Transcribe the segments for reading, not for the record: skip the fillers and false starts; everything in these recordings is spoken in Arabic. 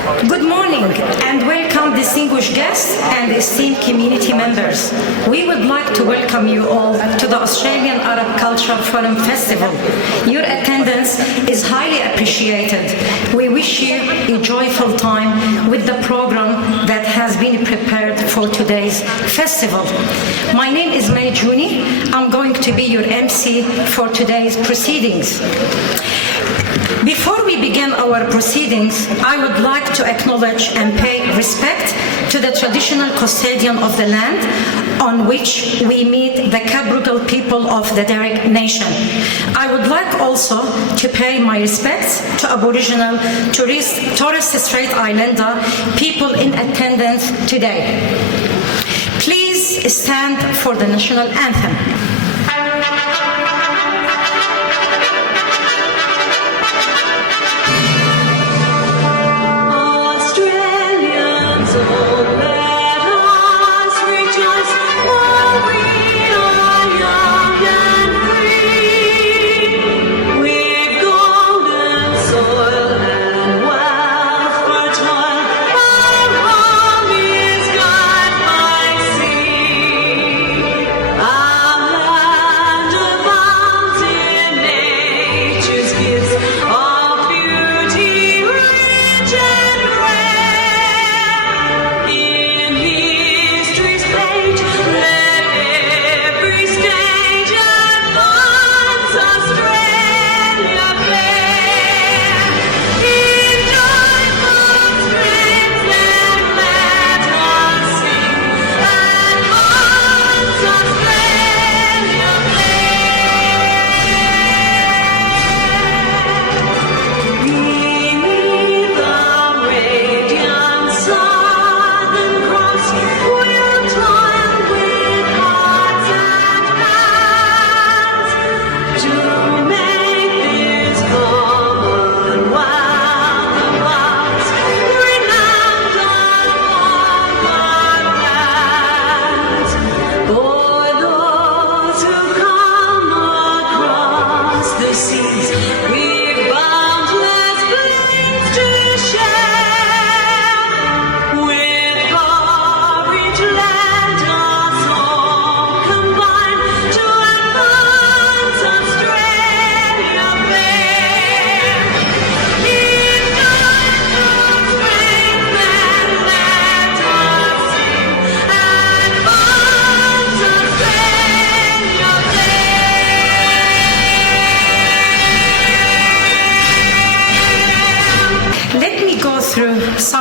Good morning and welcome distinguished guests and esteemed community members. We would like to welcome you all to the Australian Arab Culture Forum Festival. Your attendance is highly appreciated. We wish you a joyful time with the program that has been prepared for today's festival. My name is May Juni. I'm going to be your MC for today's proceedings. Before we begin our proceedings, I would like to acknowledge and pay respect to the traditional custodian of the land on which we meet the Cabrugal people of the Darug Nation. I would like also to pay my respects to Aboriginal, Torres Strait Islander people in attendance today. Please stand for the national anthem.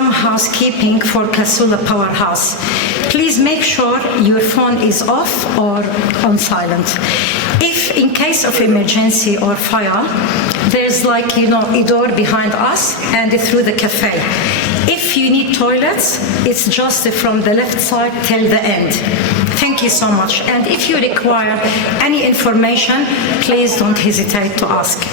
Housekeeping for Casula Powerhouse. Please make sure your phone is off or on silent. If in case of emergency or fire, there's a door behind us and through the cafe. If you need toilets, it's just from the left side till the end. Thank you so much. And if you require any information, please don't hesitate to ask.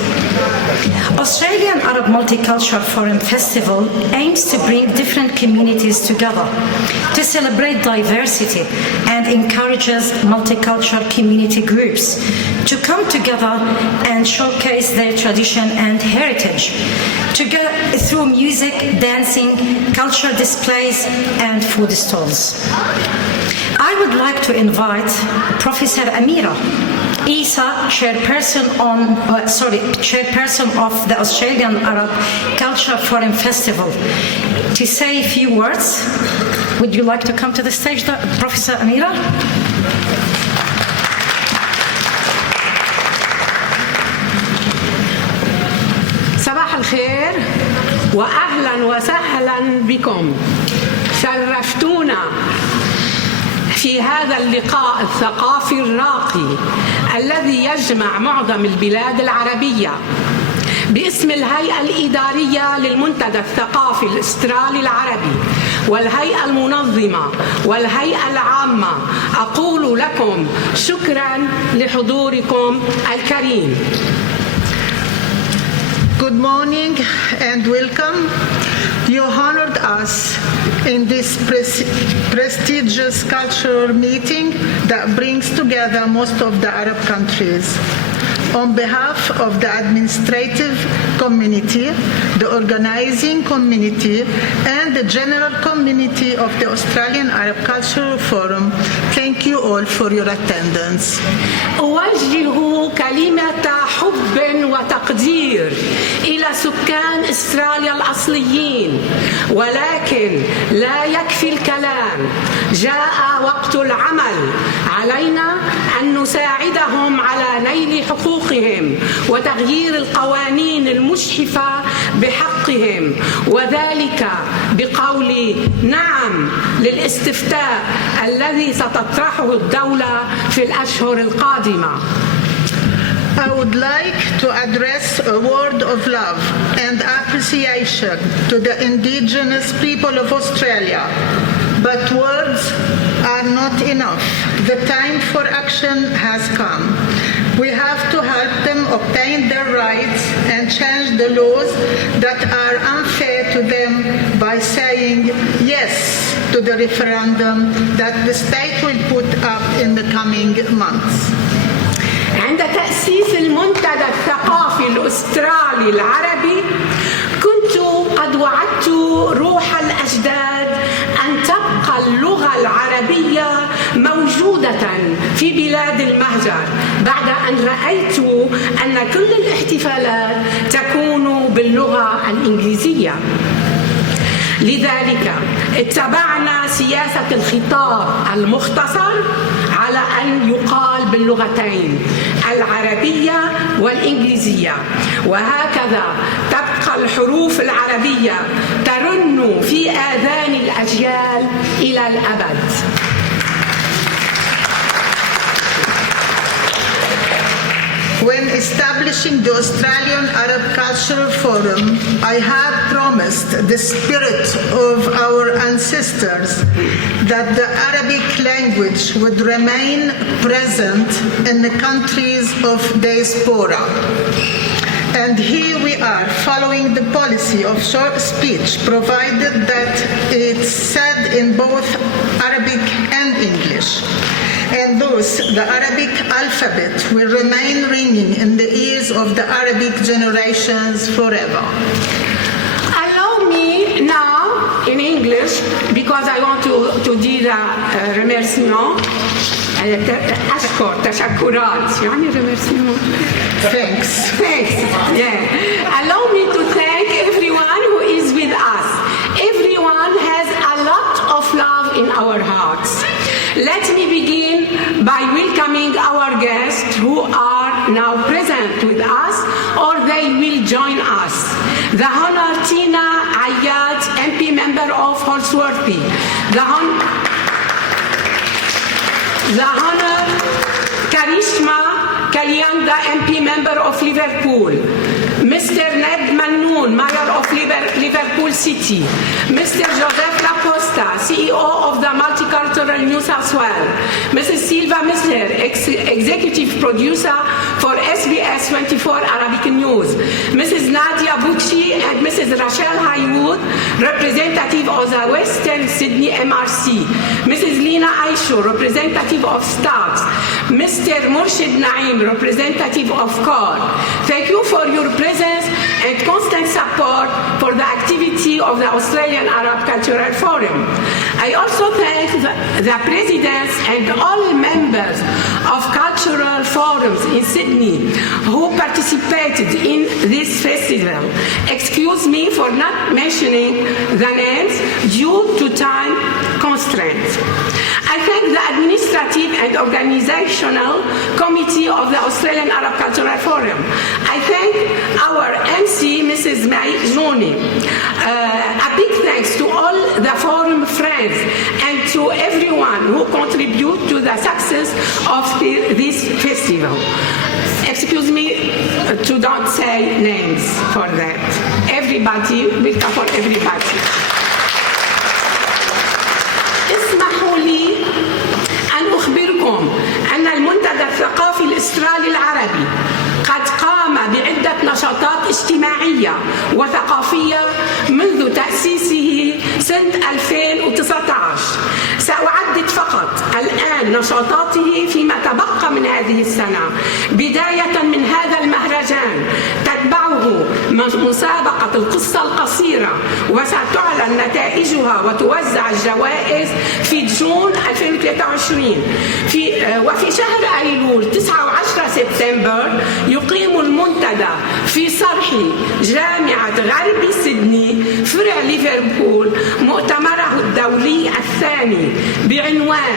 Australian Arab Multicultural Forum Festival aims to bring different communities together to celebrate diversity and encourages multicultural community groups to come together and showcase their tradition and heritage, to go through music, dancing, cultural displays, and food stalls. I would like to invite Professor Amira Isa, chairperson of the Australian Arab Culture Forum Festival, to say a few words. Would you like to come to the stage, Professor Amira? صباح الخير وأهلا وسهلا بكم. شرفتونا في هذا اللقاء الثقافي الراقي الذي يجمع معظم البلاد العربية باسم الهيئة الإدارية للمنتدى الثقافي الاسترالي العربي والهيئة المنظمة والهيئة العامة. أقول لكم شكرا لحضوركم الكريم. Good morning and welcome. You honored us in this prestigious cultural meeting that brings together most of the Arab countries. on behalf of the administrative community, the organizing community, and the general community of the Australian Arab Cultural Forum, thank you all for your attendance. أوجه كلمة حب وتقدير إلى سكان أستراليا الأصليين، ولكن لا يكفي الكلام، جاء وقت العمل. علينا أن نساعدهم على نيل حقوقهم وتغيير القوانين المشحفة بحقهم، وذلك بقول نعم للاستفتاء الذي ستطرحه الدولة في الأشهر القادمة. I would like to address a word of love and appreciation to the Indigenous people of Australia. But words are not enough. The time for action has come. We have to help them obtain their rights and change the laws that are unfair to them by saying yes to the referendum that the state will put up in the coming months. عند تأسيس المنتدى الثقافي الأسترالي العربي كنت قد وعدت روح الأجداد أن تبقى اللغة العربية موجودة في بلاد المهجر، بعد أن رأيت أن كل الاحتفالات تكون باللغة الإنجليزية. لذلك اتبعنا سياسة الخطاب المختصر على أن يقال باللغتين العربية والإنجليزية، وهكذا تبقى الحروف العربية ترن في آذان الأجيال إلى الأبد. When establishing the Australian Arab Cultural Forum, I had promised the spirit of our ancestors that the Arabic language would remain present in the countries of diaspora. And here we are, following the policy of short speech, provided that it's said in both Arabic and English. And thus, the Arabic alphabet will remain ringing in the ears of the Arabic generations forever. Allow me now, in English, because I want to do the remerciement. أشكر تشكرات يعني remerciement. Thanks. Thanks. Yeah. Allow me to thank everyone who is with us. Everyone has a lot of love in our hearts. Let me begin by welcoming our guests who are now present with us or they will join us. The Honor Tina Ayat, MP member of Holsworthy. The Honor Karishma Kalyanda, MP member of Liverpool. Mr. Ned Mannoun, Mayor of Liverpool City. Mr. Joseph Lacosta, CEO of the Multicultural New South Wales. Mrs. Silva Misler, Executive Producer for SBS 24 Arabic News. Mrs. Nadia Bucci and Mrs. Rachel Haywood, representative of the Western Sydney MRC. Mrs. Lina Aisho, representative of Stars. Mr. Murshid Naim, representative of CORE. Thank you for your presence and constant support for the activity of the Australian Arab Cultural Forum. I also thank the presidents and all members of cultural forums in Sydney who participated in this festival. Excuse me for not mentioning the names due to time constraints. I thank the administrative and organizational committee of the Australian Arab Cultural Forum. I thank our MC, Mrs. Mai Joni. A big thanks to all the forum friends and to everyone who contribute to the success of this festival. Excuse me to not say names for that. Everybody, welcome for everybody. اسمحوا لي أن أخبركم أن المنتدى الثقافي الاسترالي العربي قد قام بعدة نشاطات اجتماعية وثقافية منذ تأسيسه سنة 2019. سأعدد فقط الآن نشاطاته فيما تبقى من هذه السنة، بداية من هذا المهرجان تتبعه مسابقة القصة القصيرة وستعلن نتائجها وتوزع الجوائز في جون 2023. وفي شهر أيلول 9 و10 سبتمبر يقيم المنتدى في صرح جامعة غربي سدني فرع ليفربول مؤتمره الدولي الثاني بعنوان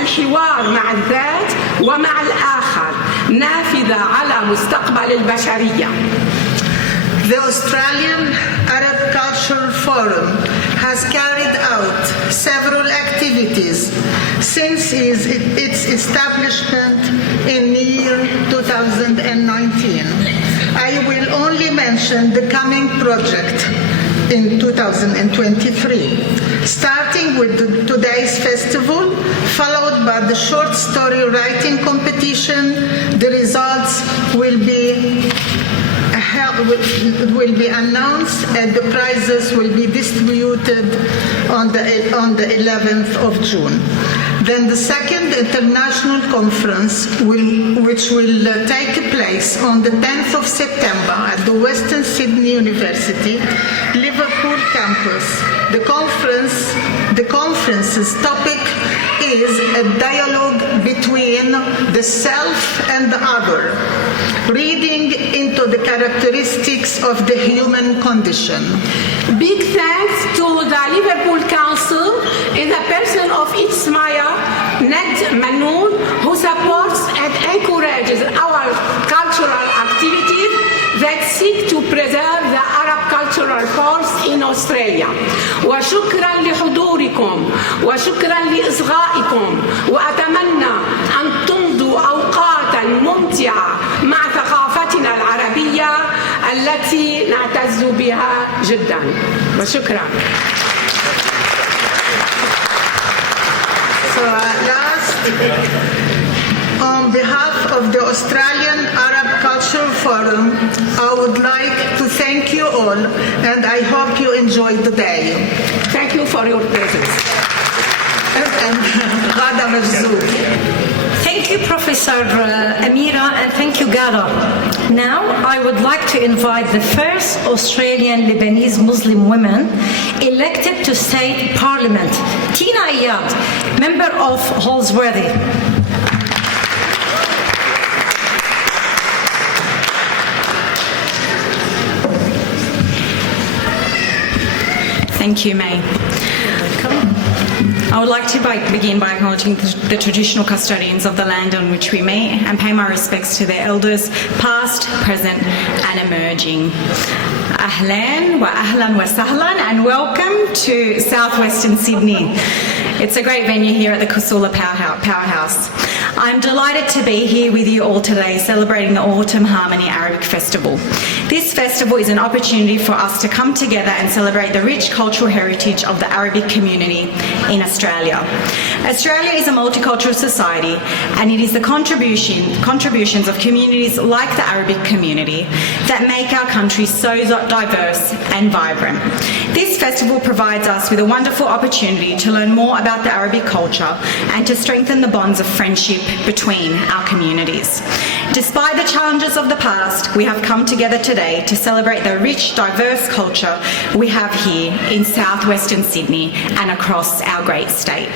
الحوار مع الذات ومع الآخر نافذة على مستقبل البشرية. The Australian Arab Cultural Forum has carried out several activities since its establishment in the year 2019. I will only mention the coming project in 2023, starting with today's festival, followed by the short story writing competition. The results will be announced and the prizes will be distributed on the 11th of June. Then the second international conference, which will take place on the 10th of September at the Western Sydney University, Liverpool campus. The conference's topic is a dialogue between the self and the other, reading into the characteristics of the human condition. Big thanks to the Liverpool Council in the person of its mayor, Ned Manoon, who supports and encourages our cultural activities that seek to preserve the Arab cultural force in Australia. وشكرا لحضوركم وشكرا لإصغائكم، وأتمنى أن تمضوا أوقاتا ممتعة مع ثقافتنا العربية التي نعتز بها جدا. وشكرا. So last, on behalf of the Australian Arab Cultural Forum, I would like to thank you all, and I hope you enjoyed the day. Thank you for your presence. Thank you, Professor Amira, and thank you, Gara. Now, I would like to invite the first Australian Lebanese Muslim woman elected to State Parliament, Tina Ayad, member of Holsworthy. Thank you, May. I would like to begin by acknowledging the traditional custodians of the land on which we meet and pay my respects to their elders, past, present and emerging. Ahlan wa ahlan wa sahlan, and welcome to southwestern Sydney. It's a great venue here at the Kusula Powerhouse. I'm delighted to be here with you all today celebrating the Autumn Harmony Arabic Festival. This festival is an opportunity for us to come together and celebrate the rich cultural heritage of the Arabic community in Australia. Australia is a multicultural society, and it is the contributions of communities like the Arabic community that make our country so diverse and vibrant. This festival provides us with a wonderful opportunity to learn more about the Arabic culture and to strengthen the bonds of friendship between our communities. Despite the challenges of the past, we have come together today to celebrate the rich, diverse culture we have here in southwestern Sydney and across our great state.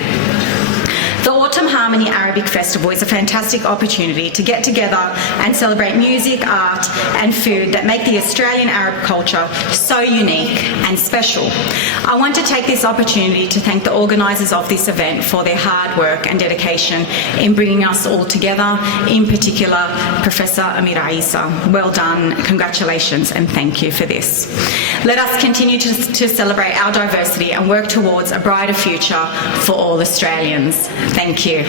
The Autumn Harmony Arabic Festival is a fantastic opportunity to get together and celebrate music, art and food that make the Australian Arab culture so unique and special. I want to take this opportunity to thank the organisers of this event for their hard work and dedication in bringing us all together, in particular Professor Amira Isa. Well done, congratulations and thank you for this. Let us continue to celebrate our diversity and work towards a brighter future for all Australians. Thank you.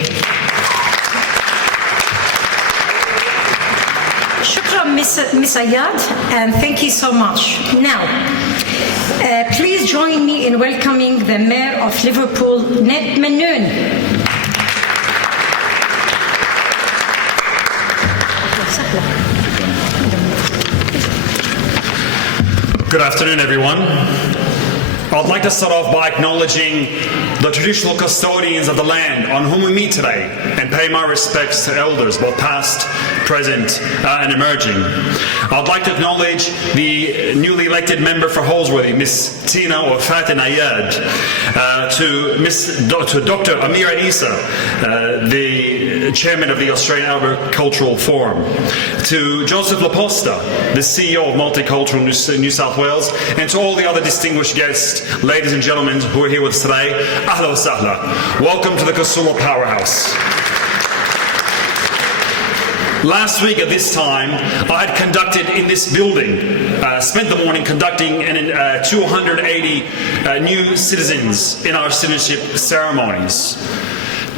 Shukran, Ms. Ayad, and thank you so much. Now, please join me in welcoming the Mayor of Liverpool, Ned Manoon. Good afternoon, everyone. I'd like to start off by acknowledging the traditional custodians of the land on whom we meet today and pay my respects to elders, both past, present, and emerging. I'd like to acknowledge the newly elected member for Holsworthy, Miss Tina or Fatin Ayad, to Dr. Amira Isa, the chairman of the Australian Agricultural Forum, to Joseph Laposta, the CEO of Multicultural New South Wales, and to all the other distinguished guests, ladies and gentlemen who are here with us today, ahla wa sahla. Welcome to the Casula Powerhouse. Last week at this time, I had conducted in this building, spent the morning conducting 280 new citizens in our citizenship ceremonies.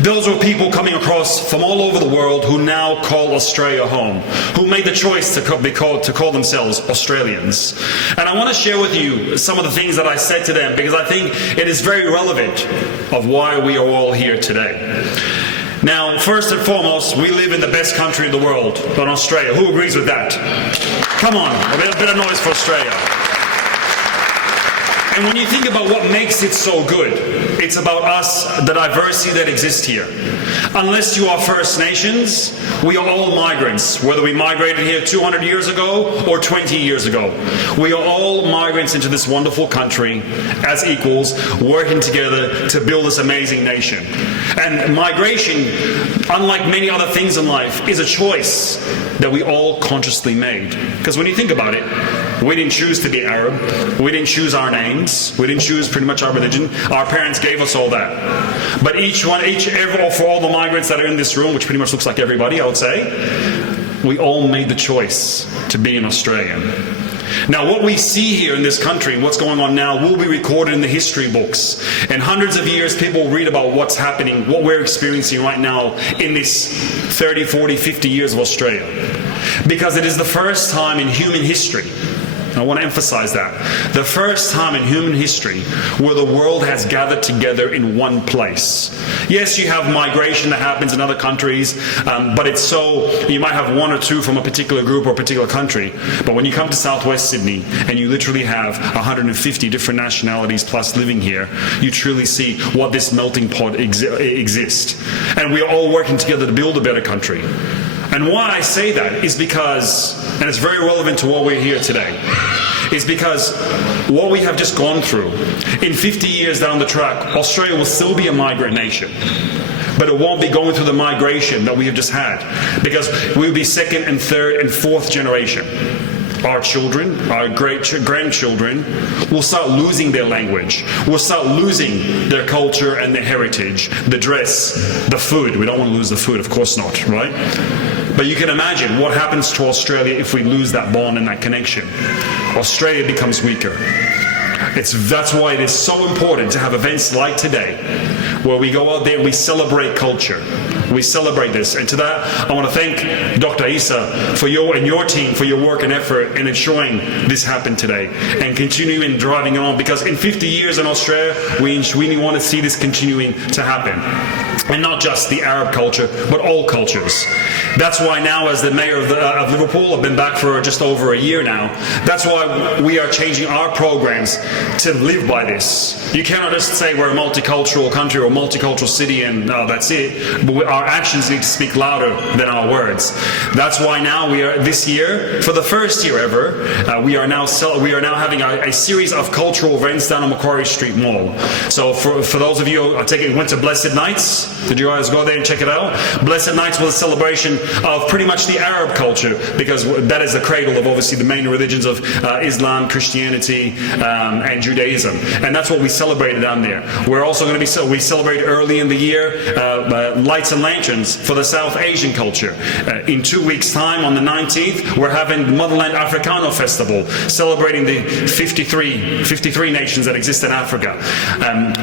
Those were people coming across from all over the world who now call Australia home, who made the choice to call themselves Australians. And I want to share with you some of the things that I said to them because I think it is very relevant of why we are all here today. Now, first and foremost, we live in the best country in the world, in Australia. Who agrees with that? Come on, a bit of noise for Australia. And when you think about what makes it so good, it's about us, the diversity that exists here. Unless you are First Nations, we are all migrants, whether we migrated here 200 years ago or 20 years ago. We are all migrants into this wonderful country as equals, working together to build this amazing nation. And migration, unlike many other things in life, is a choice that we all consciously made. Because when you think about it, we didn't choose to be Arab. We didn't choose our names. We didn't choose pretty much our religion. Our parents gave us all that. But for all the migrants that are in this room, which pretty much looks like everybody, I would say, we all made the choice to be an Australian. Now, what we see here in this country, what's going on now, will be recorded in the history books. In hundreds of years, people will read about what's happening, what we're experiencing right now in this 30, 40, 50 years of Australia. Because it is the first time in human history, I want to emphasize that. The first time in human history where the world has gathered together in one place. Yes, you have migration that happens in other countries, but it's so, you might have one or two from a particular group or a particular country, but when you come to Southwest Sydney and you literally have 150 different nationalities plus living here, you truly see what this melting pot exists. And we are all working together to build a better country. And why I say that is because, and it's very relevant to what we're here today, is because what we have just gone through, in 50 years down the track, Australia will still be a migrant nation. But it won't be going through the migration that we have just had, because we'll be second and third and fourth generation. Our children, our grandchildren will start losing their language, will start losing their culture and their heritage, the dress, the food. We don't want to lose the food, of course not, right? But you can imagine what happens to Australia if we lose that bond and that connection. Australia becomes weaker. That's why it is so important to have events like today, where we go out there and we celebrate culture. We celebrate this. And to that, I want to thank Dr. Isa for you and your team for your work and effort in ensuring this happened today and continuing driving on, because in 50 years in Australia, we want to see this continuing to happen. And not just the Arab culture, but all cultures. That's why now, as the mayor of Liverpool, I've been back for just over a year now, that's why we are changing our programs to live by this. You cannot just say we're a multicultural country or a multicultural city and that's it, but our actions need to speak louder than our words. That's why now we are, this year, for the first year ever, we are now having a series of cultural events down on Macquarie Street Mall. So for those of you who went to Blessed Nights, did you guys go there and check it out? Blessed Nights was a celebration of pretty much the Arab culture, because that is the cradle of obviously the main religions of Islam, Christianity, and Judaism. And that's what we celebrated down there. We're also going to we celebrate early in the year lights and lanterns for the South Asian culture. In 2 weeks' time, on the 19th, we're having the Motherland Africano Festival, celebrating the 53 nations that exist in Africa.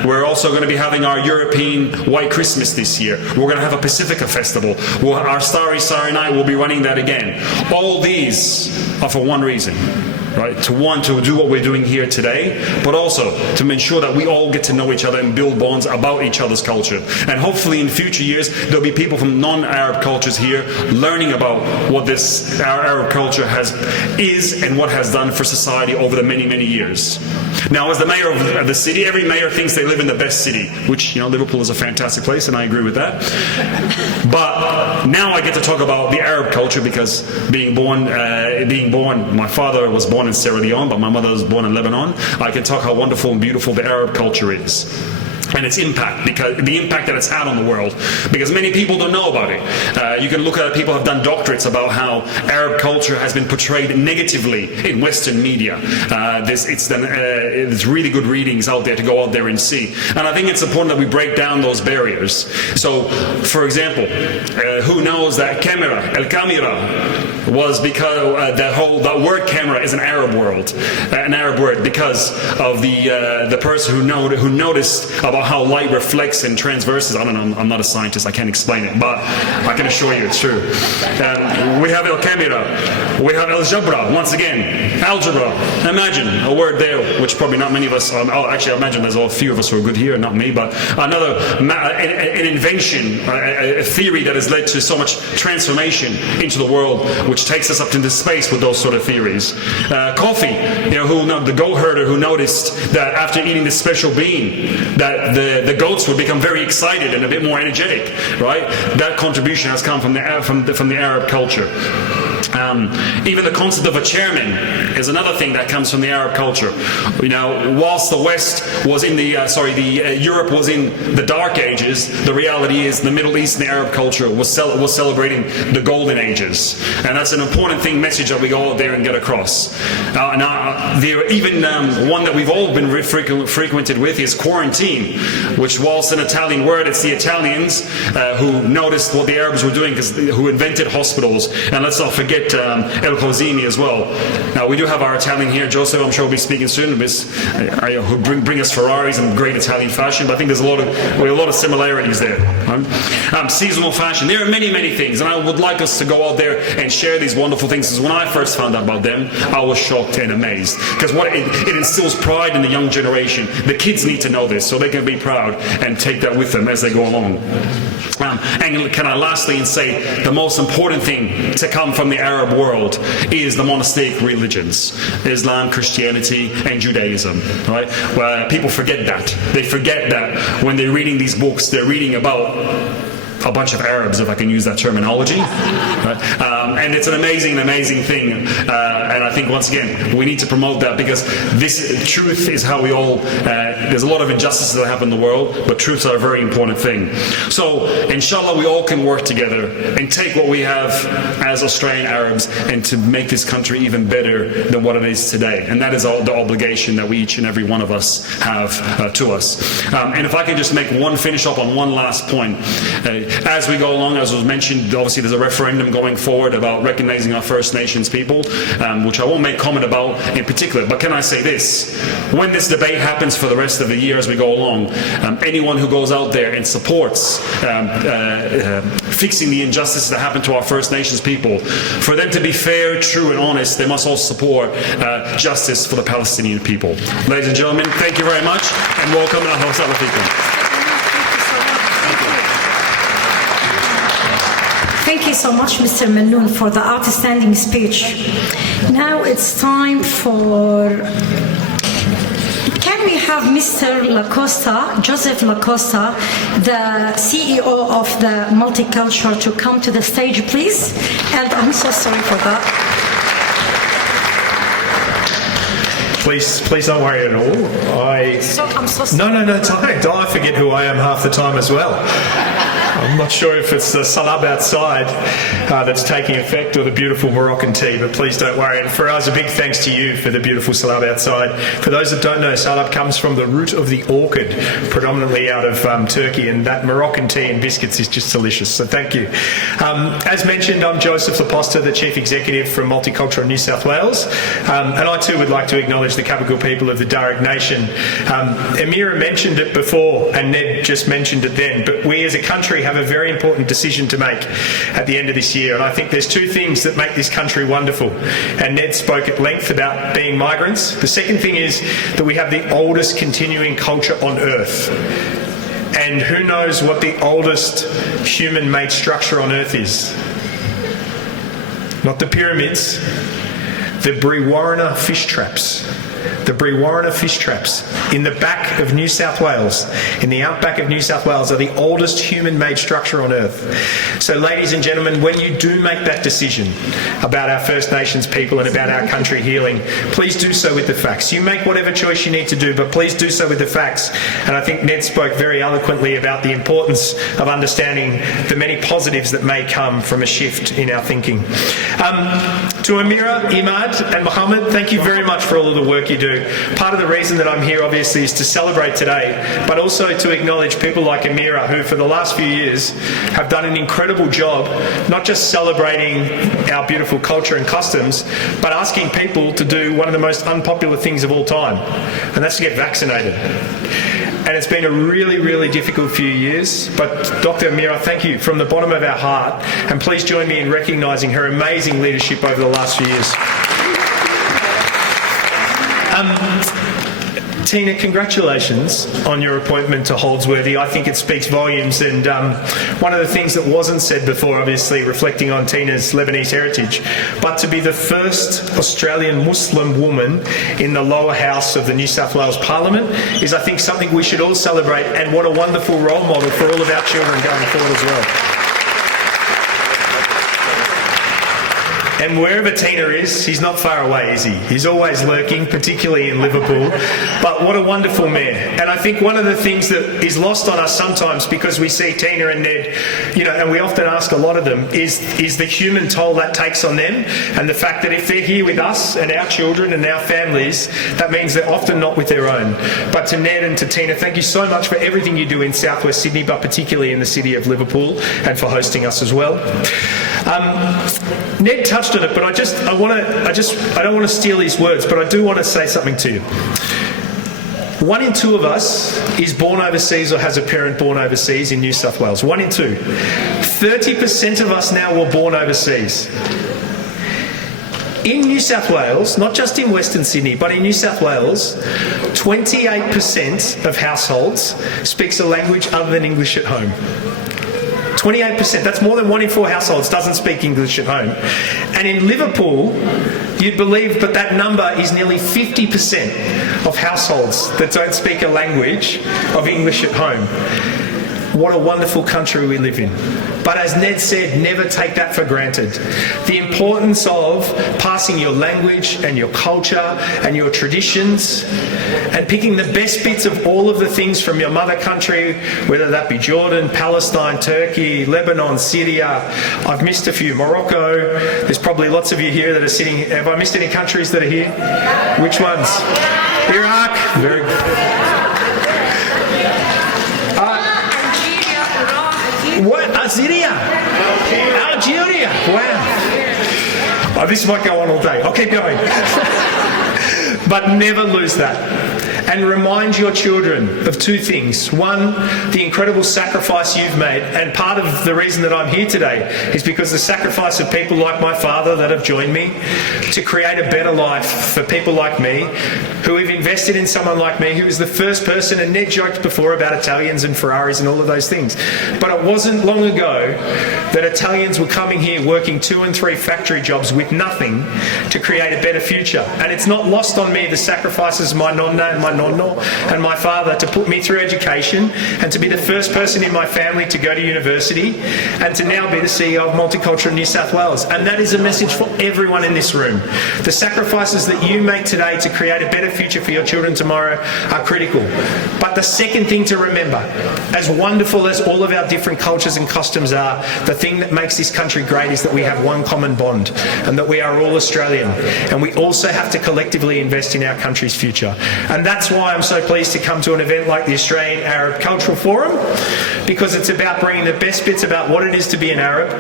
We're also going to be having our European White Christmas this year. We're going to have a Pacifica Festival. Our Starry Night will be running that again. All these are for one reason: right? To want to do what we're doing here today, but also to ensure that we all get to know each other and build bonds about each other's culture. And hopefully in future years, there'll be people from non-Arab cultures here learning about what our Arab culture is and what has done for society over the many, many years. Now, as the mayor of the city, every mayor thinks they live in the best city, which, Liverpool is a fantastic place, and I agree with that. But now I get to talk about the Arab culture because being born, my father was born in Sierra Leone, but my mother was born in Lebanon. I can talk how wonderful and beautiful the Arab culture is. And its impact, because the impact that it's had on the world, because many people don't know about it. You can look at people have done doctorates about how Arab culture has been portrayed negatively in Western media. There's really good readings out there to go out there and see. And I think it's important that we break down those barriers. So, for example, who knows that camera was because that word camera is an Arab word because of the person who noticed about how light reflects and transverses. I don't know, I'm not a scientist, I can't explain it, but I can assure you it's true. We have El Camera, we have El Jabra, once again, algebra. Imagine a word there, which probably not many of us, actually I imagine there's a few of us who are good here, not me, but an invention, a theory that has led to so much transformation into the world, which takes us up into space with those sort of theories. Coffee, the goat herder who noticed that after eating this special bean, that the goats would become very excited and a bit more energetic, right? That contribution has come from the Arab culture. Even the concept of a chairman is another thing that comes from the Arab culture. Whilst the West was in Europe was in the Dark Ages, the reality is the Middle East and the Arab culture was celebrating the Golden Ages, and that's an important message that we go out there and get across. Even one that we've all been frequented with is quarantine, which, whilst an Italian word, it's the Italians who noticed what the Arabs were doing, who invented hospitals. And let's not forget El Cosini as well. Now, we do have our Italian here, Joseph, I'm sure will be speaking soon, who bring us Ferraris and great Italian fashion, but I think there's a lot of similarities there. Seasonal fashion, there are many, many things, and I would like us to go out there and share these wonderful things, because when I first found out about them, I was shocked and amazed, because it instills pride in the young generation. The kids need to know this so they can be proud and take that with them as they go along. And can I lastly say the most important thing to come from the Arab world is the monastic religions, Islam, Christianity, and Judaism. Right? Well, people forget that. They forget that when they're reading these books, they're reading about a bunch of Arabs, if I can use that terminology. Right? And it's an amazing thing. And I think, once again, we need to promote that, because this truth is how we all... there's a lot of injustices that happen in the world, but truths are a very important thing. So, inshallah, we all can work together and take what we have as Australian Arabs and to make this country even better than what it is today. And that is the obligation that we, each and every one of us, have to us. And if I can just finish up on one last point. As we go along, as was mentioned, obviously there's a referendum going forward about recognizing our First Nations people, which I won't make comment about in particular. But can I say this? When this debate happens for the rest of the year as we go along, anyone who goes out there and supports fixing the injustices that happen to our First Nations people, for them to be fair, true and honest, they must also support justice for the Palestinian people. Ladies and gentlemen, thank you very much and welcome to Ahlan wa Sahlan. Thank you so much, Mr. Mannoun, for the outstanding speech. Now it's time for... Can we have Mr. Lacosta, Joseph Lacosta, the CEO of the Multicultural, to come to the stage, please? And I'm so sorry for that. Please don't worry at all. I'm so sorry. No, don't. I forget who I am half the time as well. I'm not sure if it's the salab outside that's taking effect or the beautiful Moroccan tea, but please don't worry. And for us, a big thanks to you for the beautiful salab outside. For those that don't know, salab comes from the root of the orchid, predominantly out of Turkey, and that Moroccan tea and biscuits is just delicious, so thank you. As mentioned, I'm Joseph Lacosta, the Chief Executive from Multicultural New South Wales, and I too would like to acknowledge the Kabigal people of the Darug Nation. Amira mentioned it before, and Ned just mentioned it then, but we as a country country have a very important decision to make at the end of this year. And I think there's two things that make this country wonderful. And Ned spoke at length about being migrants. The second thing is that we have the oldest continuing culture on earth. And who knows what the oldest human-made structure on earth is? Not the pyramids, the Brewarrina fish traps. The Brewarrina fish traps in the back of New South Wales, in the outback of New South Wales, are the oldest human-made structure on earth. So ladies and gentlemen, when you do make that decision about our First Nations people and about our country healing, please do so with the facts. You make whatever choice you need to do, but please do so with the facts. And I think Ned spoke very eloquently about the importance of understanding the many positives that may come from a shift in our thinking. To Amira, Imad and Mohammed, thank you very much for all of the work you do. Part of the reason that I'm here, obviously, is to celebrate today, but also to acknowledge people like Amira, who for the last few years have done an incredible job, not just celebrating our beautiful culture and customs, but asking people to do one of the most unpopular things of all time, and that's to get vaccinated. And it's been a really, really difficult few years. But Dr. Amira, thank you from the bottom of our heart. And please join me in recognising her amazing leadership over the last few years. Tina, congratulations on your appointment to Holdsworthy. I think it speaks volumes, and one of the things that wasn't said before, obviously reflecting on Tina's Lebanese heritage, but to be the first Australian Muslim woman in the lower house of the New South Wales Parliament is, I think, something we should all celebrate, and what a wonderful role model for all of our children going forward as well. And wherever Tina is, he's not far away, is he? He's always lurking, particularly in Liverpool. But what a wonderful mayor. And I think one of the things that is lost on us sometimes, because we see Tina and Ned, you know, and we often ask a lot of them, is the human toll that takes on them, and the fact that if they're here with us and our children and our families, that means they're often not with their own. But to Ned and to Tina, thank you so much for everything you do in South West Sydney, but particularly in the city of Liverpool, and for hosting us as well. Ned touched on it, but I don't want to steal his words, but I do want to say something to you. 1 in 2 of us is born overseas or has a parent born overseas in New South Wales. 1 in 2. 30% of us now were born overseas. In New South Wales, not just in Western Sydney, but in New South Wales, 28% of households speaks a language other than English at home. 28%, that's more than 1 in 4 households doesn't speak English at home. And in Liverpool, you'd believe, but that number is nearly 50% of households that don't speak a language of English at home. What a wonderful country we live in. But as Ned said, never take that for granted. The importance of passing your language and your culture and your traditions and picking the best bits of all of the things from your mother country, whether that be Jordan, Palestine, Turkey, Lebanon, Syria. I've missed a few. Morocco. There's probably lots of you here that are sitting. Have I missed any countries that are here? Which ones? Iraq. Very good. What? Algeria? Algeria. Wow. Oh, this might go on all day. I'll keep going. But never lose that. And remind your children of 2 things. 1, the incredible sacrifice you've made. And part of the reason that I'm here today is because the sacrifice of people like my father that have joined me to create a better life for people like me, who have invested in someone like me, who was the first person, and Ned joked before about Italians and Ferraris and all of those things. But it wasn't long ago that Italians were coming here working 2 and 3 factory jobs with nothing to create a better future. And it's not lost on me the sacrifices my nonna and my nonno and my father to put me through education and to be the first person in my family to go to university and to now be the CEO of Multicultural New South Wales. And that is a message for everyone in this room. The sacrifices that you make today to create a better future for your children tomorrow are critical. But the second thing to remember, as wonderful as all of our different cultures and customs are, the thing that makes this country great is that we have one common bond and that we are all Australian. And we also have to collectively invest in our country's future. And that's why I'm so pleased to come to an event like the Australian Arab Cultural Forum, because it's about bringing the best bits about what it is to be an Arab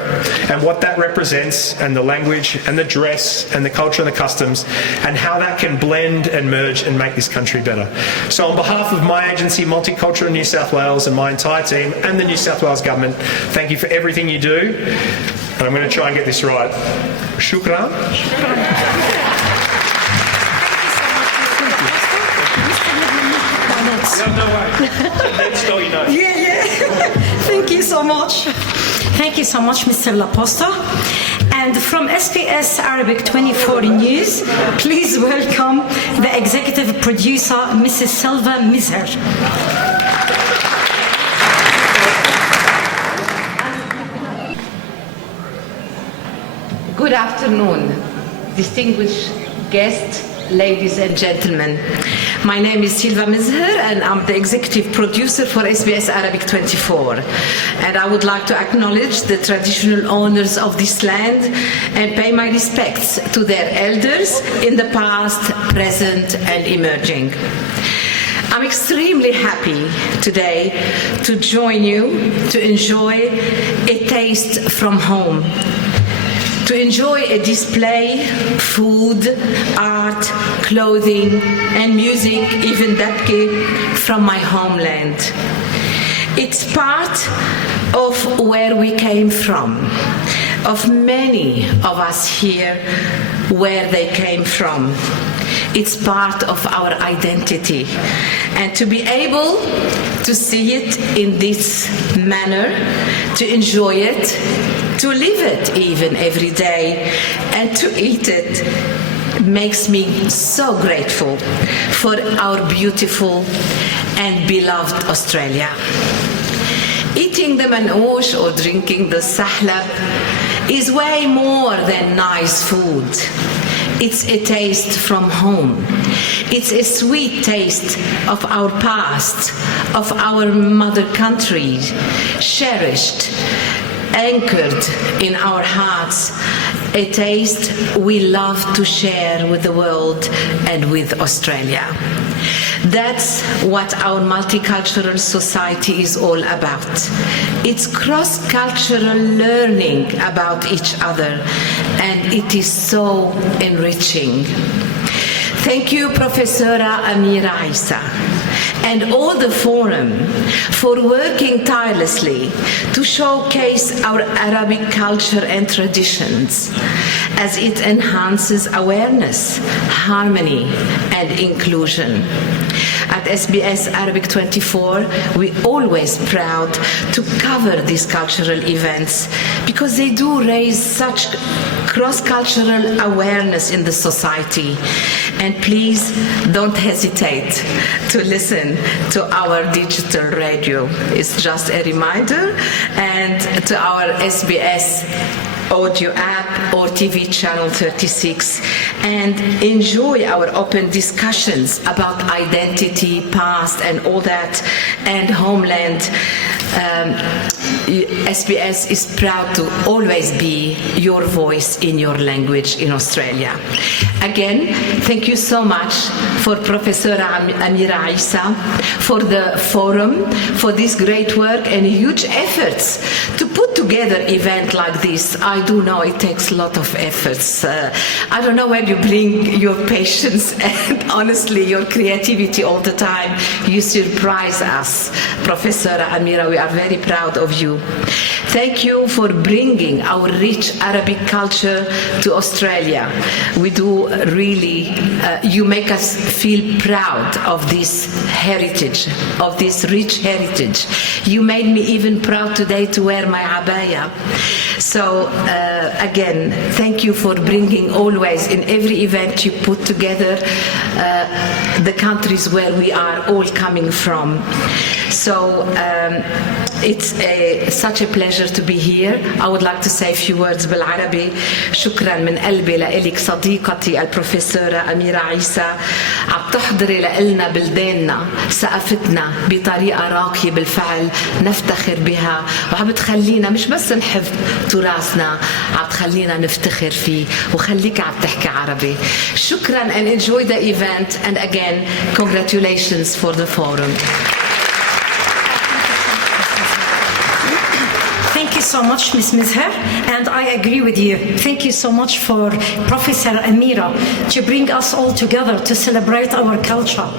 and what that represents, and the language and the dress and the culture and the customs, and how that can blend and merge and make this country better. So on behalf of my agency, Multicultural New South Wales, and my entire team and the New South Wales Government, thank you for everything you do. And I'm going to try and get this right. Shukran. No way. Yeah. Thank you so much. Thank you so much, Mr. Laposta. And from SBS Arabic 24 News, please welcome the executive producer, Mrs. Silva Mizher. Good afternoon, distinguished guests, ladies and gentlemen. My name is Silva Mizher and I'm the executive producer for SBS Arabic 24. And I would like to acknowledge the traditional owners of this land and pay my respects to their elders in the past, present and emerging. I'm extremely happy today to join you to enjoy a taste from home, to enjoy a display, food, art, clothing, and music, even dabke, from my homeland. It's part of where we came from, of many of us here, where they came from. It's part of our identity. And to be able to see it in this manner, to enjoy it, to live it even every day, and to eat it makes me so grateful for our beautiful and beloved Australia. Eating the manoush or drinking the sahlab is way more than nice food. It's a taste from home. It's a sweet taste of our past, of our mother country, cherished, anchored in our hearts, a taste we love to share with the world and with Australia. That's what our multicultural society is all about. It's cross-cultural learning about each other, and it is so enriching. Thank you, Professora Amira Isa, and all the forum for working tirelessly to showcase our Arabic culture and traditions as it enhances awareness, harmony, and inclusion. At SBS Arabic 24, we're always proud to cover these cultural events because they do raise such cross-cultural awareness in the society. And please don't hesitate to listen to our digital radio. It's just a reminder, and to our SBS audio app or TV channel 36, and enjoy our open discussions about identity, past and all that, and homeland. SBS is proud to always be your voice in your language in Australia. Again, thank you so much for Professor Amira Isa, for the forum, for this great work and huge efforts to put together an event like this. I do know it takes a lot of efforts. I don't know where you bring your patience and honestly your creativity all the time. You surprise us, Professor Amira. We are very proud of you. Thank you for bringing our rich Arabic culture to Australia. We do really, you make us feel proud of this heritage, of this rich heritage. You made me even proud today to wear my abaya. So again, thank you for bringing always in every event you put together the countries where we are all coming from. So it's such a pleasure to be here. I would like to say a few words بالعربي. شكرا من قلبي لإلك صديقتي البروفيسورة أميرة عيسى، عم تحضري لنا بلداننا، سقفتنا بطريقة راقية بالفعل نفتخر بها، وعم تخلينا مش بس نحب تراثنا، عم تخلينا نفتخر فيه، وخليك عم تحكي عربي. شكرا and enjoy the event, and again congratulations for the forum. Thank you so much, Ms. Mizher, and I agree with you. Thank you so much for Professor Amira to bring us all together to celebrate our culture.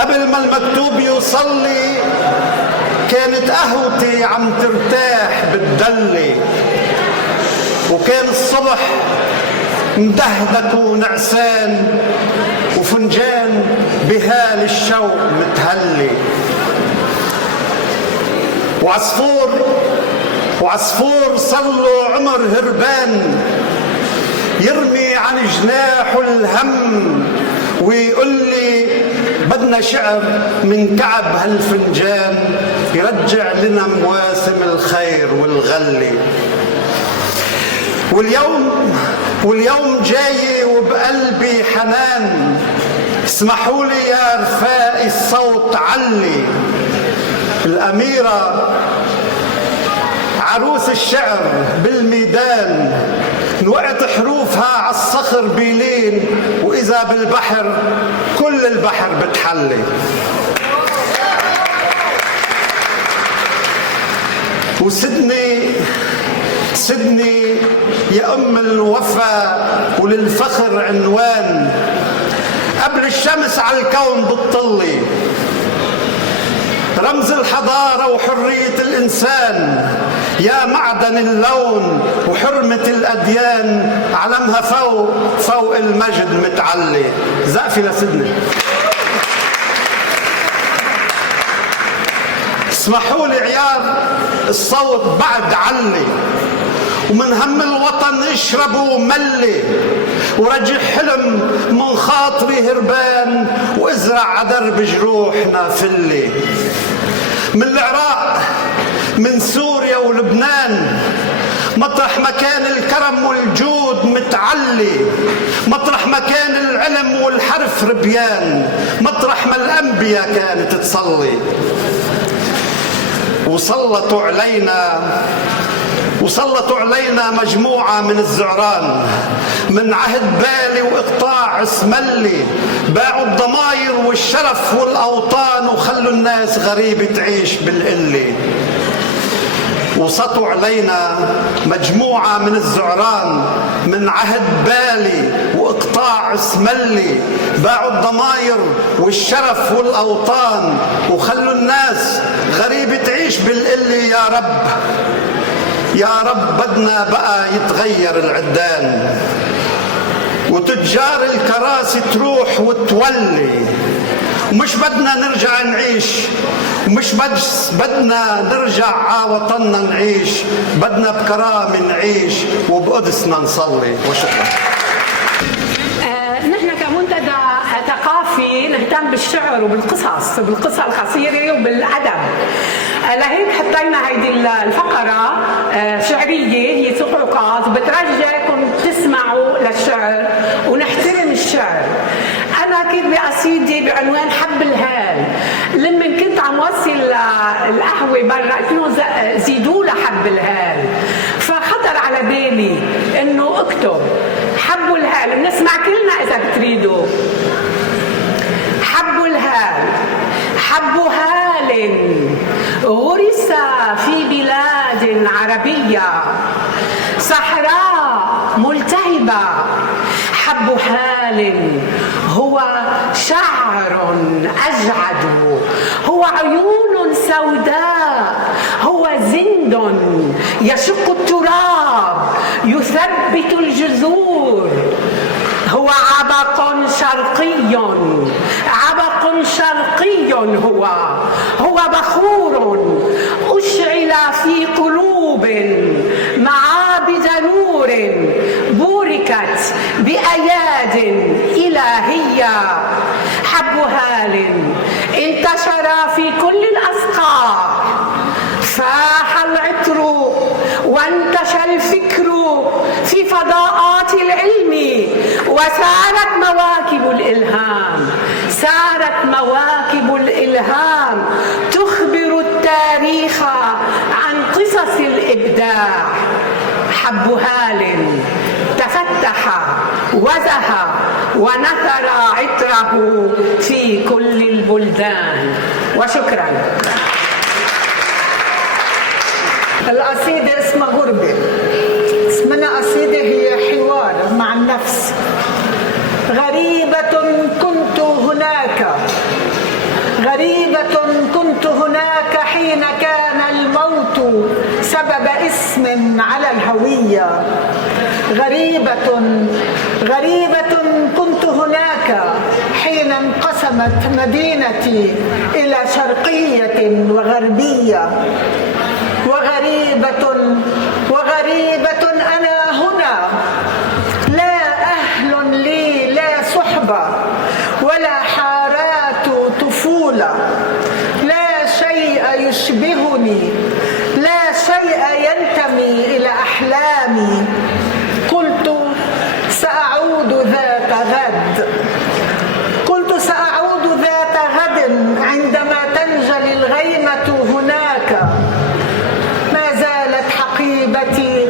قبل ما المكتوب يوصلي كانت قهوتي عم ترتاح بالدلة، وكان الصبح مدهدك ونعسان وفنجان بهال الشوق متهلي، وعصفور صله عمر هربان يرمي عن جناحه الهم ويقول لي بدنا شعر من كعب هالفنجان يرجع لنا مواسم الخير والغلي. واليوم جاي وبقلبي حنان، اسمحوا لي يا رفاقي الصوت علي. الأميرة عروس الشعر بالميدان، نوقت حروفها عالصخر بيلين، وإذا بالبحر كل البحر بتحلي. وسدني يا أم الوفا وللفخر عنوان، قبل الشمس على الكون بتطلي، رمز الحضارة وحرية الإنسان، يا معدن اللون وحرمة الأديان، علمها فوق المجد متعلي. زقفي لسدني. اسمحوا لي عيار الصوت بعد علي، ومن هم الوطن اشربوا ملي، ورجع حلم من خاطري هربان، وازرع عدرب جروحنا فلي. من العراق من سوريا ولبنان، مطرح ما كان الكرم والجود متعلي، مطرح ما كان العلم والحرف ربيان، مطرح ما الأنبياء كانت تصلي. وسلطوا علينا مجموعة من الزعران، من عهد بالي وإقطاع اسملي، باعوا الضماير والشرف والأوطان، وخلوا الناس غريبة تعيش بالقلة. وسطوا علينا مجموعة من الزعران، من عهد بالي وإقطاع اسملي، باعوا الضماير والشرف والأوطان، وخلوا الناس غريبة تعيش بالقلة. يا رب بدنا بقى يتغير العدان، وتجار الكراسي تروح وتولي، ومش بدنا نرجع نعيش ومش بس بدنا نرجع على وطننا نعيش، بدنا بكرامة نعيش وبقدسنا نصلي. وشكرا. نحن كمنتدى ثقافي نهتم بالشعر وبالقصص القصيرة وبالأدب. لهيك حطينا هيدي الفقرة شعرية، هي صعقات بترجعكم تسمعوا للشعر ونحترم الشعر. أنا كنت بقصيدة بعنوان حب الهال، لما كنت عم وصل القهوة برا قلت لهم زيدوا لها حب الهال، فخطر على بالي إنه اكتب حبوا الهال. بنسمع كلنا إذا بتريدوا. حبوا الهال، حب هال غرس في بلاد عربية صحراء ملتهبة. حب هال هو شعر أجعد، هو عيون سوداء، هو زند يشق التراب يثبت الجذور. هو عبق شرقي، عبق شرقي هو بخور أشعل في قلوب معابد نور بوركت بأياد إلهية. حب هال انتشر في كل الأصقاع، فاح العطر وانتشى الفكر في فضاءات العلم، وسارت مواكب الإلهام، سارت مواكب الإلهام تخبر التاريخ عن قصص الإبداع. حب هال تفتح وزهى ونثر عطره في كل البلدان. وشكرا. القصيدة اسمها غربة. اسمنا قصيدة هي حوار مع النفس. غريبة كنت هناك، غريبة كنت هناك حين كان الموت سبب اسم على الهوية. غريبة كنت هناك حين انقسمت مدينتي إلى شرقية وغربية. وغريبة أنا هنا، لا أهل لي، لا صحبة ولا حارات طفولة، لا شيء يشبهني، لا شيء ينتمي إلى أحلامي. قلت سأعود ذات غد، قلت سأعود ذات غد عندما تنجلي الغيمة هناك. ما زالت حقيبتي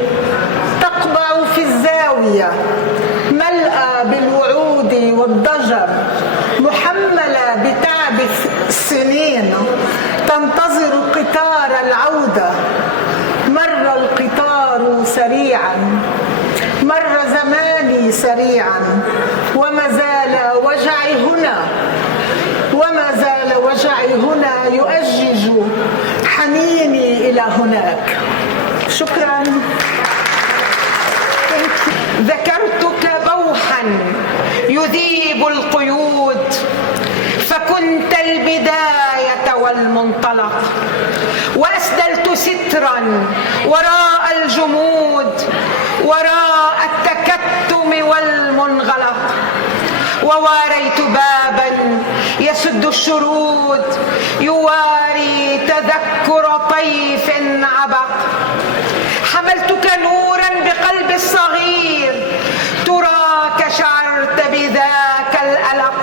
تقبع في الزاوية ملأى بالوعود والضجر، محملة بتعب السنين تنتظر قطار العودة. مر القطار سريعا، مر زماني سريعا، وما زال وجعي هنا، وما زال وجعي هنا يؤجج حنيني إلى هناك. شكرا. ذكرتك بوحا يذيب القيود، فكنت البداية والمنطلق، وأسدلت سترا وراء الجمود، وراء التكتم والمنغلق، وواريت بابا يسد الشرود يواري تذكر طيف عبق. حملتك نورا بقلب الصغير، تراك شعرت بذاك الألق،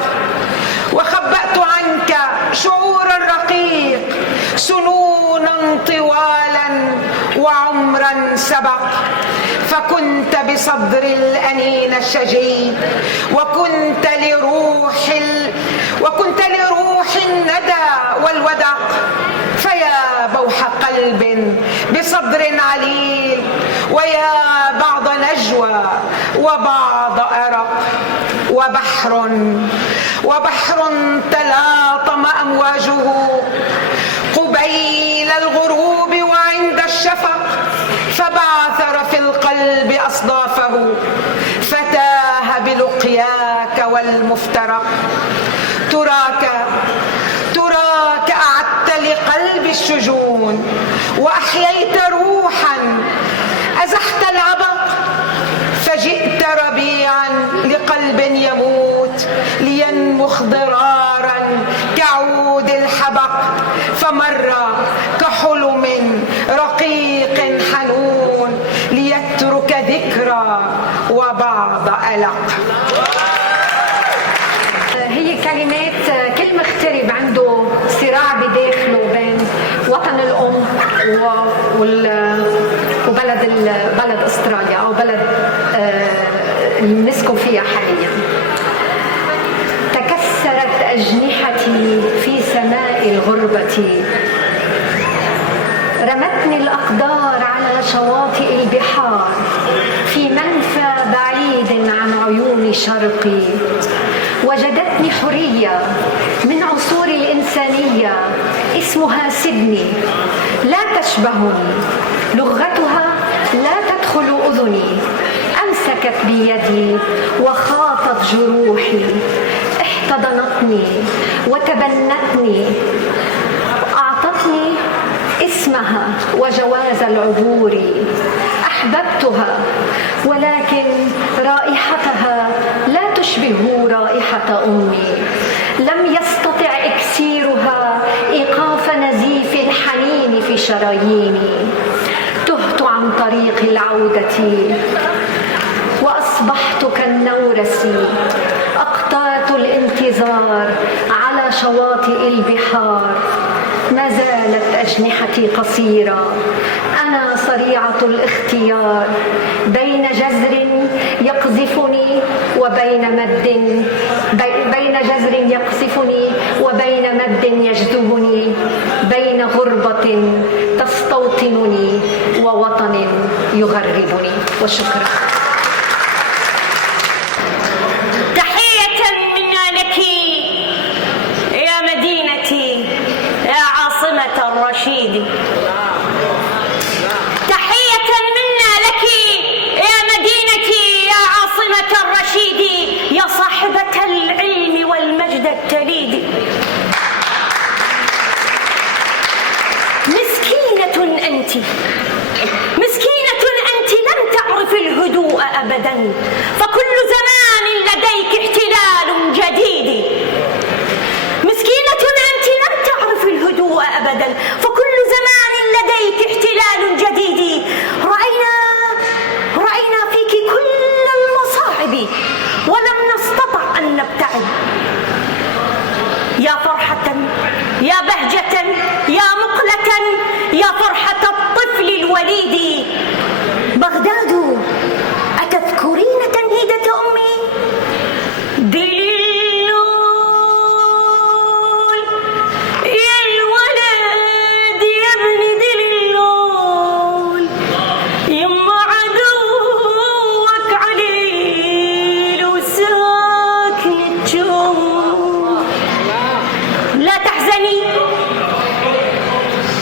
وخبأت عنك شعورا رقيق، سنونا طوالا وعمرا سبق. فكنت بصدر الأنين الشجي، وكنت لروح الندى والودق. فيا بوح قلب بصدر عليل، ويا بعض نجوى وبعض أرق. وبحر تلاطم أمواجه قبيل الغروب وعند الشفق، فبعثر في القلب أصدافه، فتاه بلقياك والمفترق. تراك أعدت الشجون وأحييت روحا، أزحت العبق فجئت ربيعا لقلب يموت، لينمو ضرارا كعود الحبق، فمر كحلم رقيق حنون ليترك ذكرى وبعض ألق. هي كلمات كل مغترب عنده صراع بداخله بين وطن الأم وبلد استراليا أو بلد اللي نسكن فيها حاليا. تكسرت أجنحتي في سماء الغربة، رمتني الأقدار على شواطئ البحار في منفى بعيد عن عيون شرقي. وجدتني حرية من عصور الإنسانية اسمها سدني، لا تشبهني، لغتها لا تدخل أذني. أمسكت بيدي وخاطت جروحي، احتضنتني وتبنتني، أعطتني اسمها وجواز العبور. أحببتها ولكن رائحتها لا تشبه رائحة أمي. لم يستطع إكسيرها إيقاف نزيف الحنين في شراييني. تهت عن طريق العودة وأصبحت كالنورس، أقطعت الانتظار على شواطئ البحار. ما زالت أجنحتي قصيرة، أنا صريعة الاختيار بين جزر يقذفني وبين مد يجذبني، بين غربة تستوطنني ووطن يغربني. وشكرا. تحية منا لك يا مدينتي يا عاصمة الرشيد. تحية منا لك يا مدينتي يا عاصمة الرشيد، يا صاحبة العلم والمجد التليد. مسكينة أنت لم تعرف الهدوء أبدا، فكل زمان لديك احتلال جديد. مسكينة أنت لم تعرف الهدوء أبدا، فكل زمان لديك احتلال جديد. رأينا فيك كل المصاعب ولم نستطع أن نبتعد. يا فرحة، يا بهجة، يا مقلة، يا فرحة الطفل الوليد. بغداد، أتذكرين تنهيدة أمي؟ دليلول يا الولد يا ابن دليلول، يما عدوك عليل وساكن الجو. لا تحزني،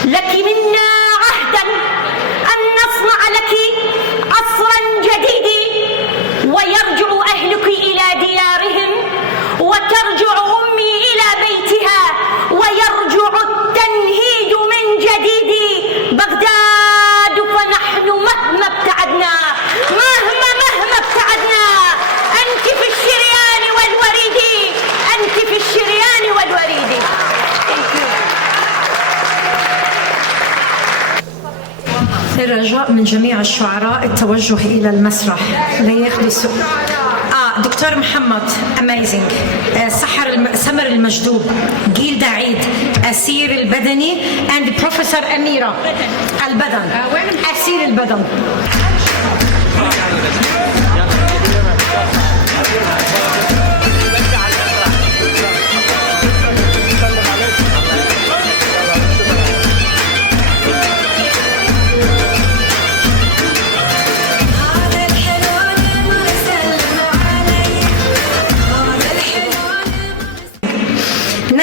لك منا عهدا أن نصنع لك عصرا جديد، ويرجع أهلك إلى ديارهم، وترجع أمي إلى بيتها، ويرجع التنهيد من جديد. بغداد، فنحن مهما ابتعدنا أنت في الشريان والوريد، أنت في الشريان والوريد. الرجاء من جميع الشعراء التوجه إلى المسرح لياخذوا دكتور محمد اميزنج، سمر المجدوب، جيل دعيد، أسير البدني، and بروفيسور أميرة البدن، أسير البدن.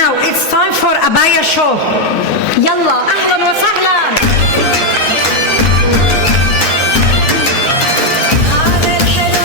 Now it's time for Abaya show. يلا أهلا وسهلا. هذا الحلو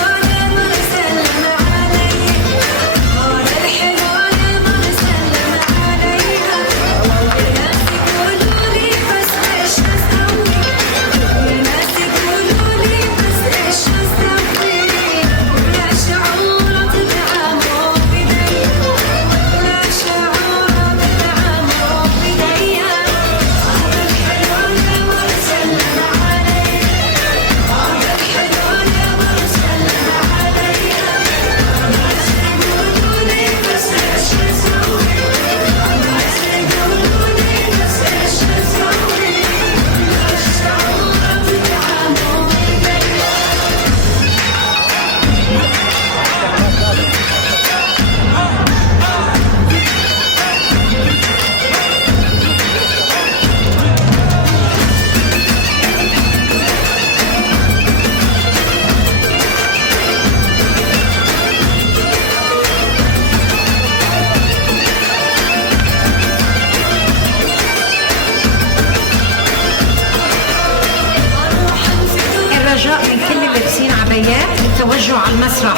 العربيات للتوجه على المسرح.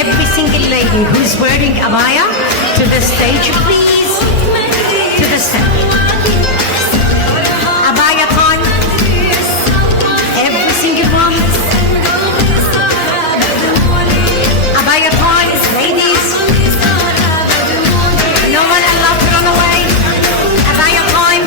Every single lady who is wearing abaya to the stage, please, to the stage. Abaya time. Every single one. Abaya time, ladies. No one allowed to run away. Abaya time.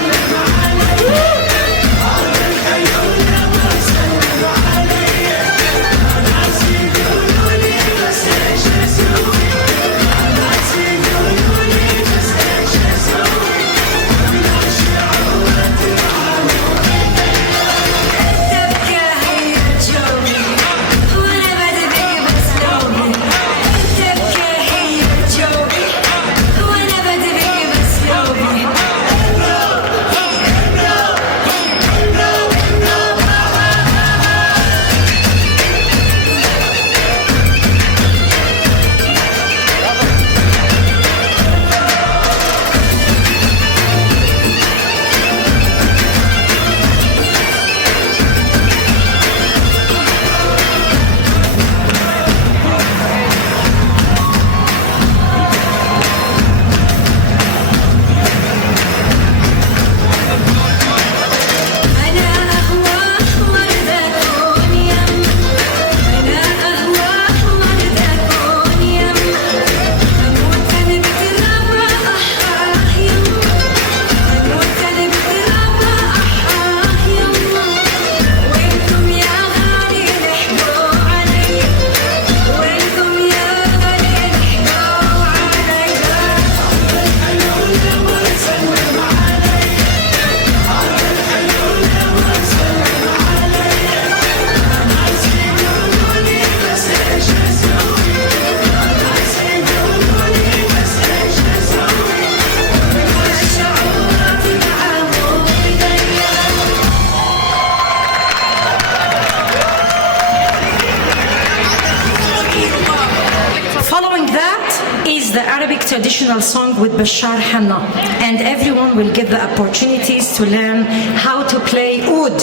The Arabic traditional song with Bashar Hanna, and everyone will get the opportunities to learn how to play oud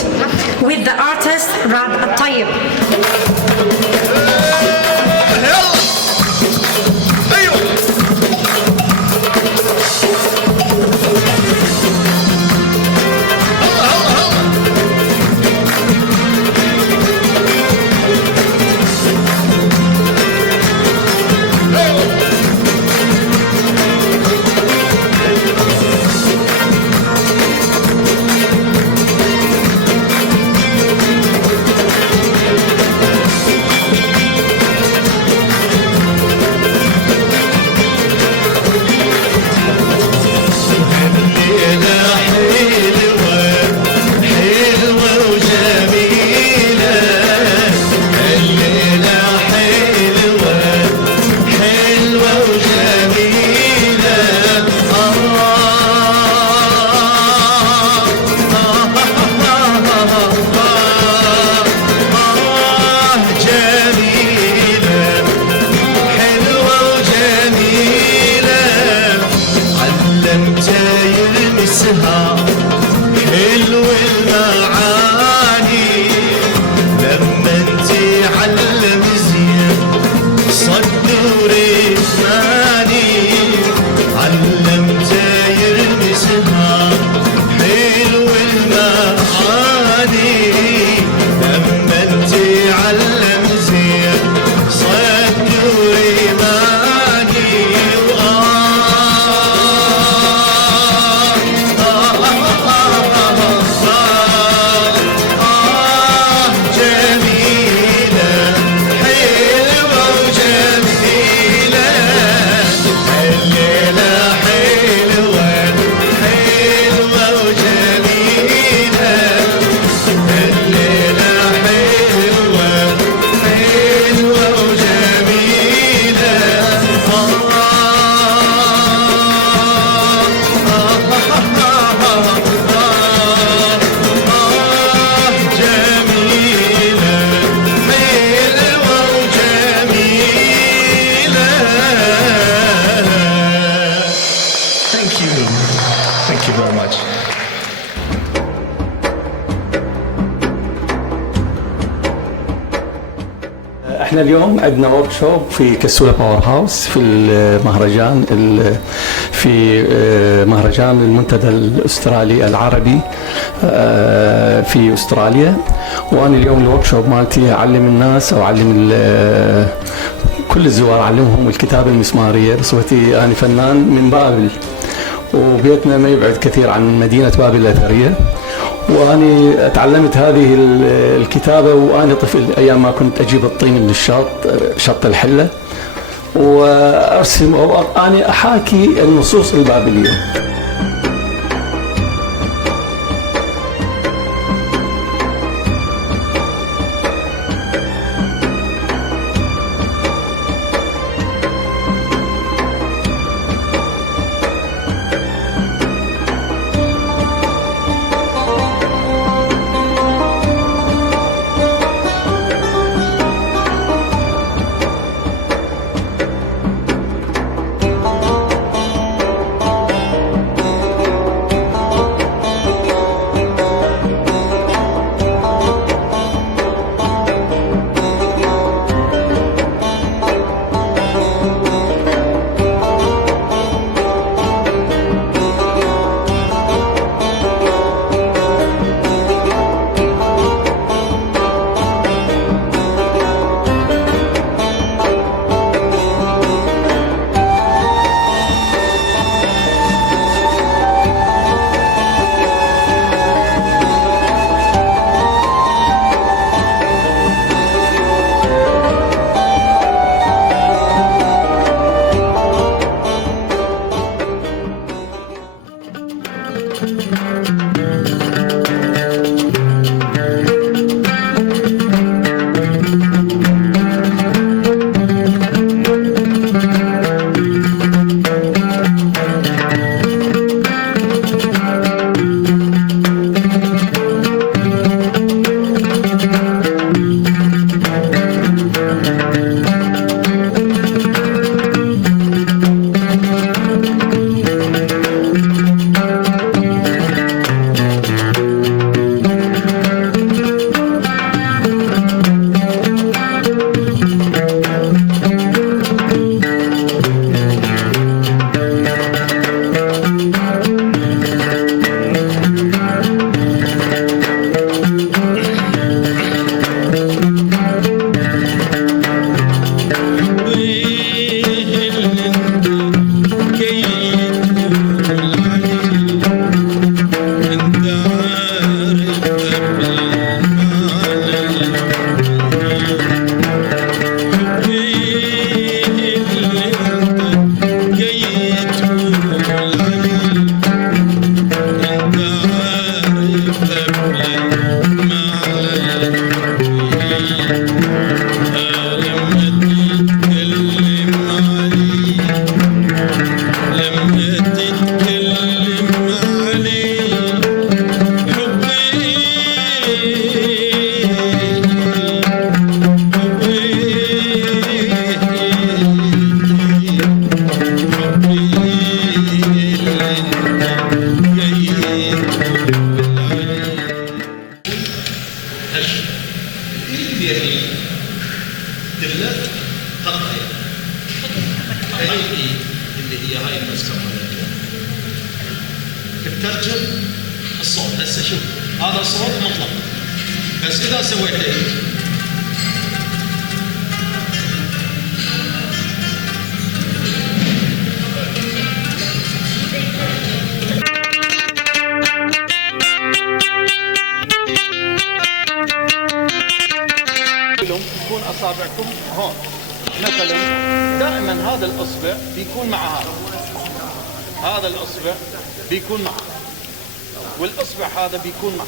with the artist Rab Al-Tayyib. احنا اليوم عندنا ورك شوب في كسولة باور هاوس في المهرجان في مهرجان المنتدى الاسترالي العربي في استراليا. وانا اليوم الورك شوب مالتي اعلم الناس او اعلم كل الزوار، اعلمهم الكتابة المسمارية بصفتي انا فنان من بابل، وبيتنا ما يبعد كثير عن مدينة بابل الأثرية. وأنا تعلمت هذه الكتابة وأنا طفل، أيام ما كنت أجيب الطين من الشط، شط الحلة، وأرسم أنا أحاكي النصوص البابلية. تترجم الصوت. هسه شوف هذا صوت مطلق، بس اذا سويت هيك تكون اصابعكم هون مثلا، دائما هذا الاصبع بيكون مع هذا الاصبع بيكون معه، والاصبع هذا بيكون معه.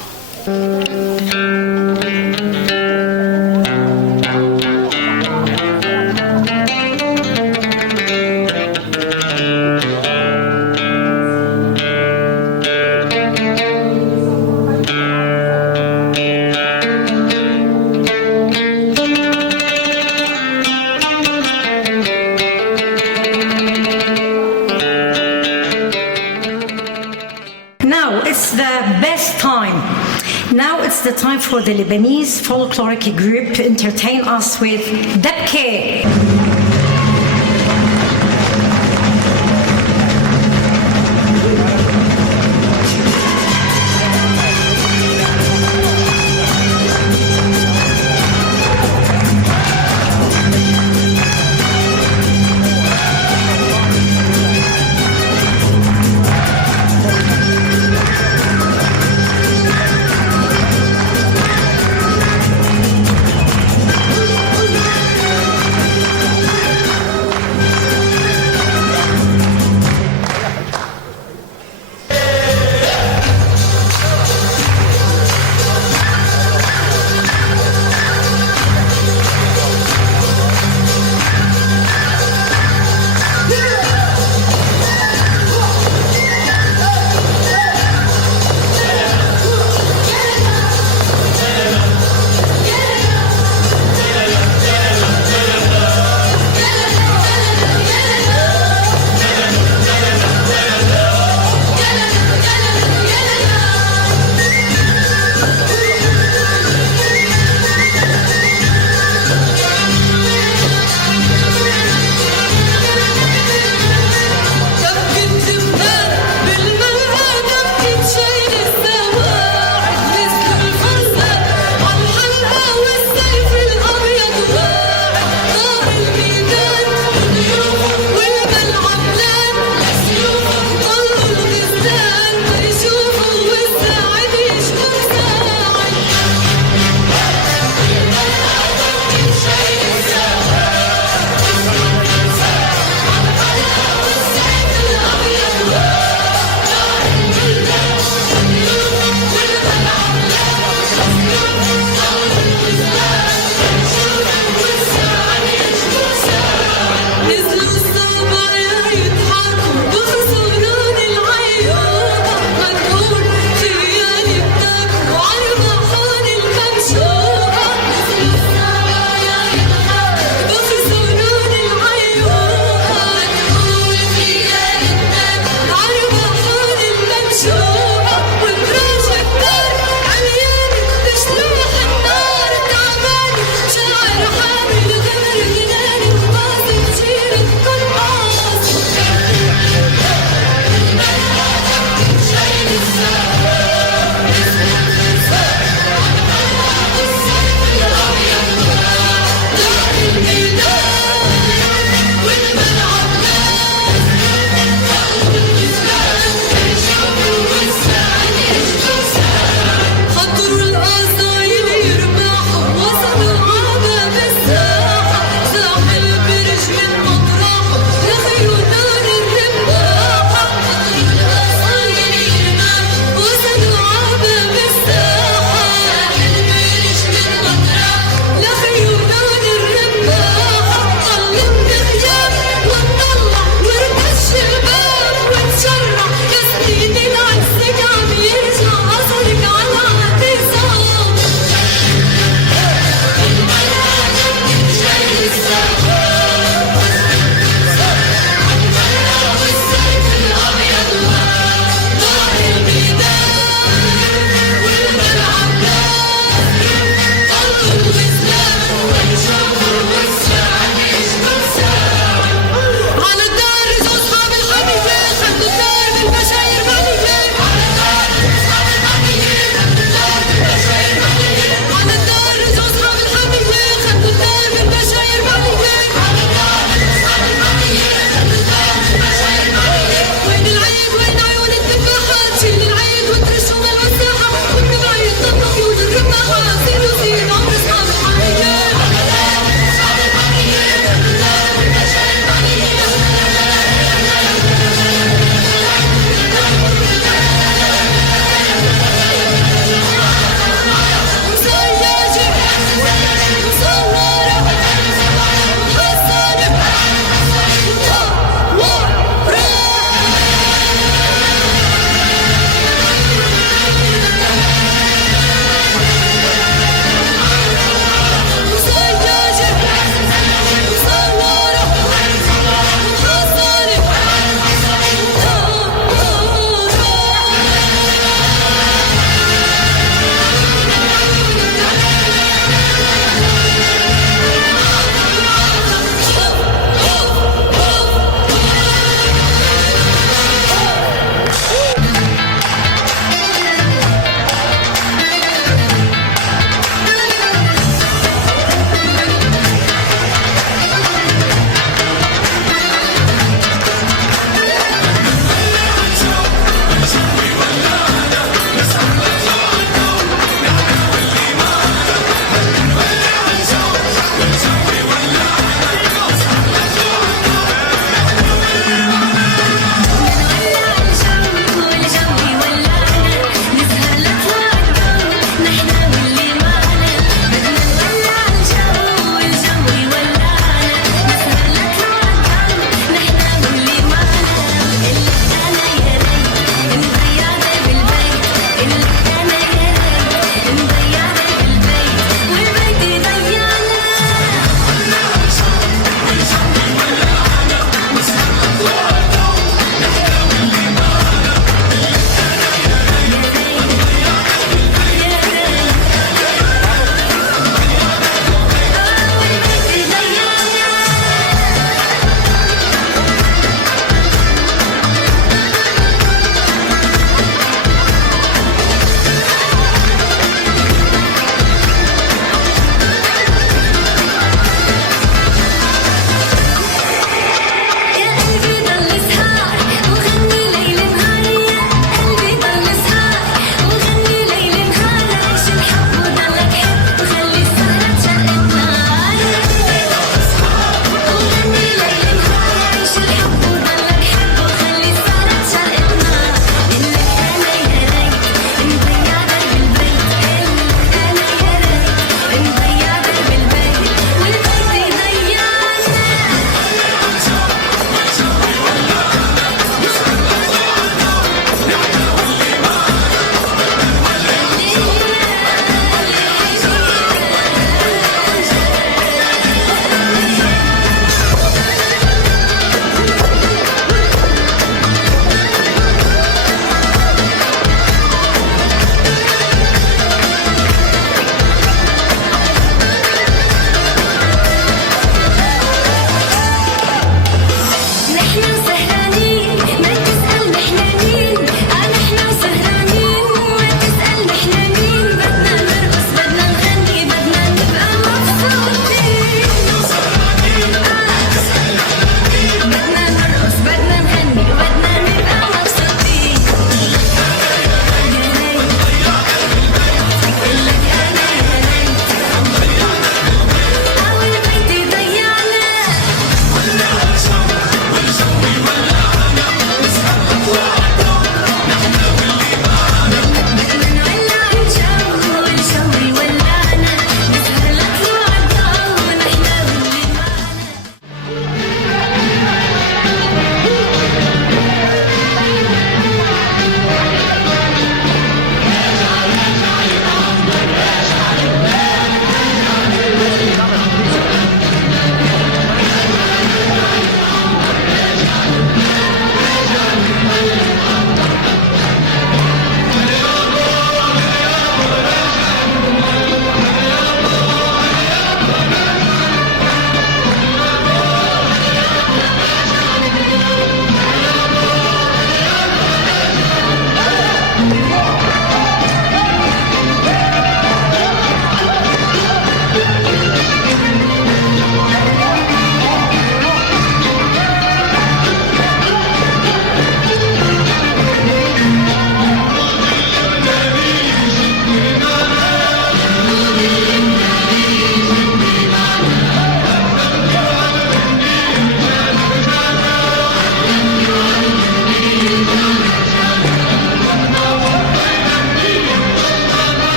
Now it's the best time. Now it's the time for the Lebanese folkloric group to entertain us with Dabke.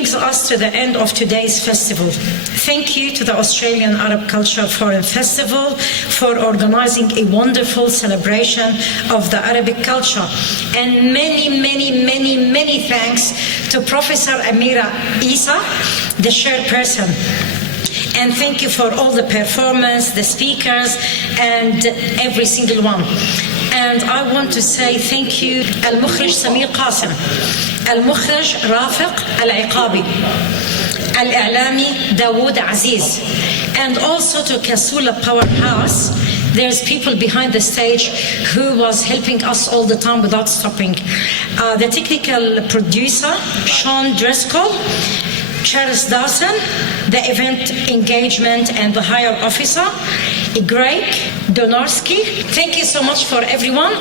brings us to the end of today's festival. Thank you to the Australian Arab Culture Forum Festival for organizing a wonderful celebration of the Arabic culture. And many, many, many, many thanks to Professor Amira Isa, the chairperson. And thank you for all the performers, the speakers, and every single one. And I want to say thank you المخرج سمير قاسم, المخرج رافق العقابي, الإعلامي داوود عزيز, and also to Kasula Powerhouse. There's people behind the stage who was helping us all the time without stopping. The technical producer, Sean Driscoll, Charles Dawson, the event engagement and the hire officer, Greg Donorski. Thank you so much for everyone.